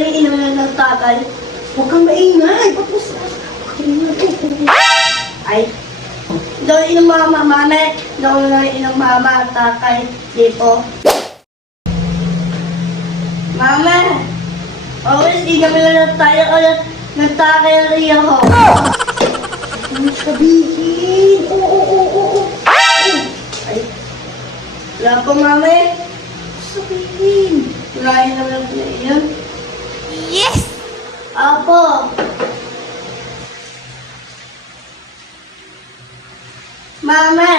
inom na ng takay. Huwag kang maingay. Tapos, Ay. Daw inom mama, mame. Daw na inom mama, takay. Dito. Mama. Always, di kami na tayo ulit. Nagtakay rin ako. ano sabihin? Oo. Ay. Wala po, mame. Sabihin. Wala inom na inom. Yes! Apo. Mama,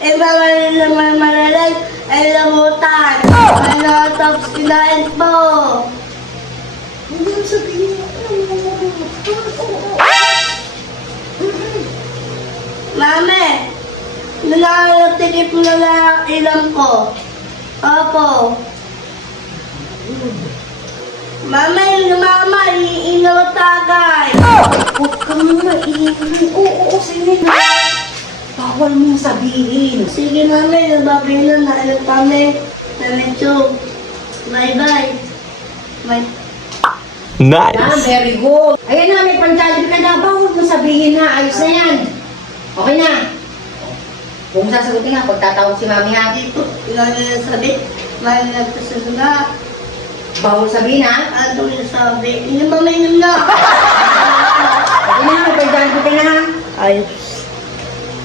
iba ka rin naman malalag ay lamutan. Ano tapos kinain po? Ano sabihin? Mama, nalatikip na lang ilang ko. Apo. Mama, yung mama, iinaw tagay. Huwag kang maingay. Oo, sige na. Bawal mong sabihin. Sige mama, nababilan na alam kami. Namitso. Bye-bye. Bye. Ah, Nice! very good. Ayan na, may pantalip ka na. Bawal mo sabihin na. Ayos na yan. Okay na. Kung sasagutin nga, pagtatawag si Mami ha. Dito, ilan na sabi, mahal na na. Bawal sabihin ha. Ano yung sabi? Inom na. Okay na, may pantalip ka na ha. Ayos.